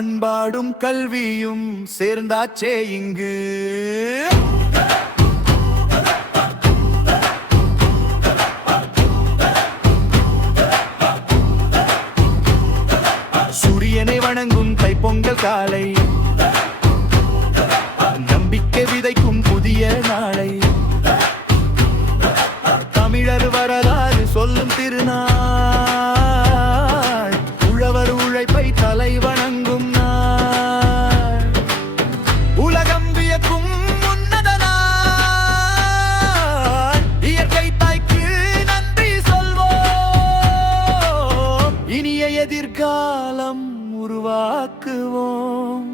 பண்பாடும் கல்வியும் சேர்ந்தாச்சே இங்கு. சூரியனை வணங்கும் தைப்பொங்கல் காலை, நம்பிக்கை விதைக்கும் புதிய நாளை, தமிழர் வரலாறு சொல்லும் திருநாள், உழவர் உழைப்பை தலை வணங்கும் நாள், உலகம் வியக்கும் உன்னத நாள், இயற்கை தாய்க்கு நன்றி சொல்வோம், இனிய எதிர்காலம் உருவாக்குவோம்.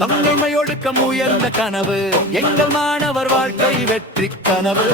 தங்கள்மையொடுக்கம் உயர்ந்த கனவு, எங்கள் மாணவர் வாழ்க்கை வெற்றி கனவு.